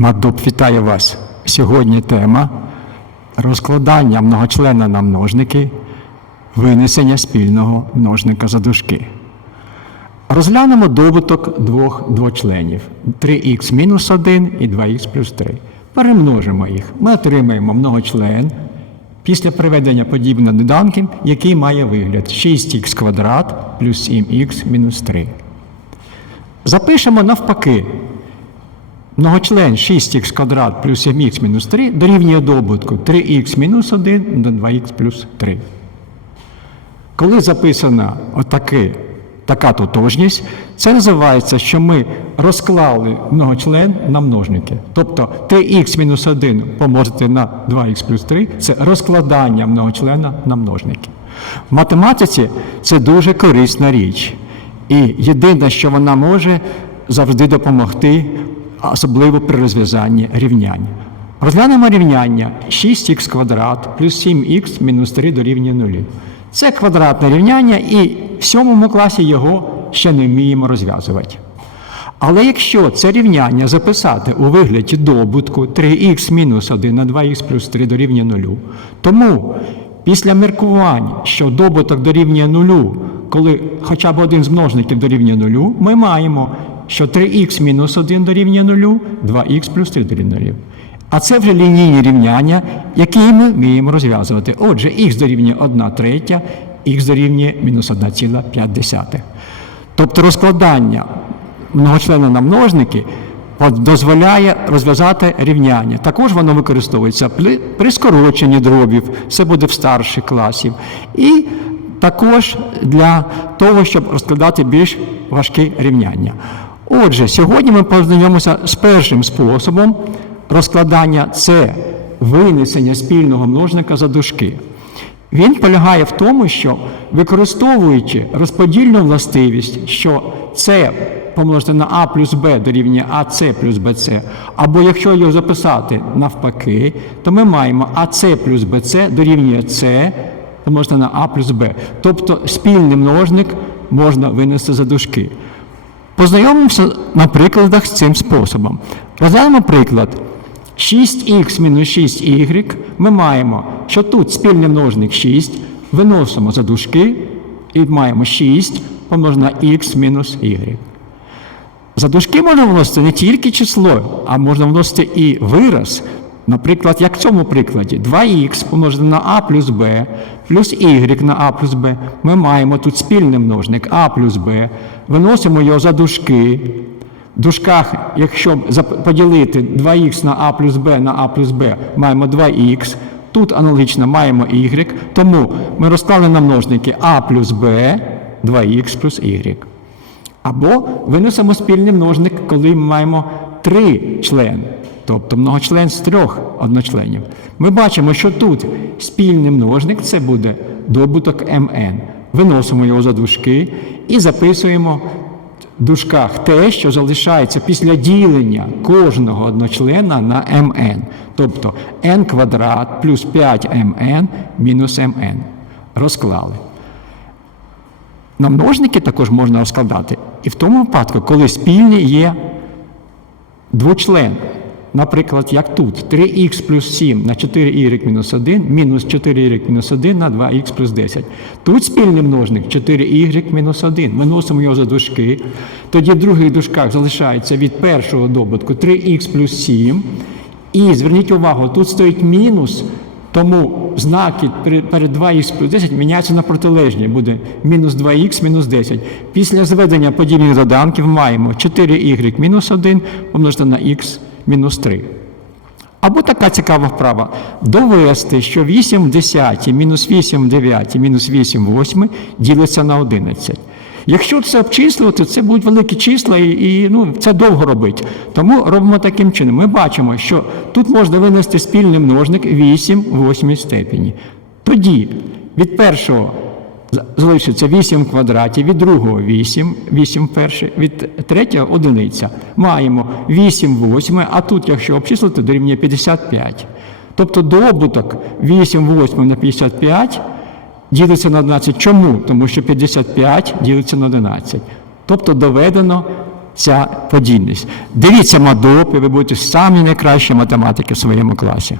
Мадоп вітає вас. Сьогодні тема розкладання многочлена на множники, винесення спільного множника за дужки. Розглянемо добуток двох двочленів 3х мінус 1 і 2х плюс 3. Перемножимо їх. Ми отримаємо многочлен після приведення подібних доданків, який має вигляд 6х квадрат плюс 7х мінус 3. Запишемо навпаки. Многочлен 6х квадрат плюс 7х мінус 3 дорівнює добутку 3х мінус 1 до 2х плюс 3. Коли записана отаки, така тотожність, це називається, що ми розклали многочлен на множники. Тобто 3х мінус 1 помножити на 2х плюс 3 це розкладання многочлена на множники. В математиці це дуже корисна річ. І єдине, що вона може завжди допомогти, особливо при розв'язанні рівнянь. Розглянемо рівняння 6х квадрат плюс 7х мінус 3 дорівнює 0. Це квадратне рівняння, і в сьомому класі його ще не вміємо розв'язувати. Але якщо це рівняння записати у вигляді добутку 3х мінус 1 на 2х плюс 3 дорівнює 0, тому після міркувань, що добуток дорівнює 0, коли хоча б один з множників дорівнює 0, ми маємо, що 3х мінус 1 дорівнює 0, 2х плюс 3 дорівнює 0. А це вже лінійні рівняння, які ми вміємо розв'язувати. Отже, х дорівнює 1 третя, х дорівнює мінус 1,5. Тобто розкладання многочлена на множники дозволяє розв'язати рівняння. Також воно використовується при, скороченні дробів, це буде в старших класів. І також для того, щоб розкладати більш важкі рівняння. Отже, сьогодні ми познайомимося з першим способом розкладання це винесення спільного множника за дужки. Він полягає в тому, що використовуючи розподільну властивість, що це помножити на а плюс б дорівнює АС плюс БЦ, або якщо його записати навпаки, то ми маємо АС плюс БЦ дорівнює С помножити на А плюс Б. Тобто спільний множник можна винести за дужки. Познайомимося на прикладах з цим способом. Розглянемо приклад. 6х мінус 6y ми маємо, що тут спільний множник 6, виносимо за дужки і маємо 6 помножено на х мінус y. За дужки можна вносити не тільки число, а можна вносити і вираз. Наприклад, як в цьому прикладі, 2х помножити на а плюс b плюс y на а плюс b. Ми маємо тут спільний множник а плюс b, виносимо його за дужки. В дужках, якщо поділити 2х на а плюс b на а плюс b, маємо 2х. Тут аналогічно маємо y, тому ми розклали на множники а плюс b, 2х плюс y. Або виносимо спільний множник, коли ми маємо три члени, тобто многочлен з трьох одночленів. Ми бачимо, що тут спільний множник це буде добуток mn. Виносимо його за дужки і записуємо в дужках те, що залишається після ділення кожного одночлена на mn. Тобто n квадрат плюс 5mn мінус mn. Розклали. На множники також можна розкладати. І в тому випадку, коли спільний є двочлен. Наприклад, як тут 3х плюс 7 на 4y мінус 1 мінус 4y мінус 1 на 2х плюс 10. Тут спільний множник 4y мінус 1. Виносимо його за дужки. Тоді в других дужках залишається від першого добутку 3х плюс 7. І зверніть увагу, тут стоїть мінус, тому знаки перед 2х плюс 10 міняються на протилежні. Буде мінус 2х мінус 10. Після зведення подібних доданків маємо 4y мінус 1 помножити на х мінус 3. Або така цікава вправа. Довести, що 8 в 10, мінус 8 в 9, мінус 8 в 8 ділиться на 11. Якщо це обчислювати, це будуть великі числа, і, і ну, це довго робити. Тому робимо таким чином. Ми бачимо, що тут можна винести спільний множник 8 в 8 степені. Тоді від першого залишиться 8 в квадраті, від другого 8, 8 перше, від третього одиниця. Маємо 8 в 8, а тут, якщо обчислити, дорівнює 55. Тобто добуток 8 в 8 на 55 ділиться на 11. Чому? Тому що 55 ділиться на 11. Тобто доведено ця подільність. Дивіться мадоп, і ви будете самі найкращі математики в своєму класі.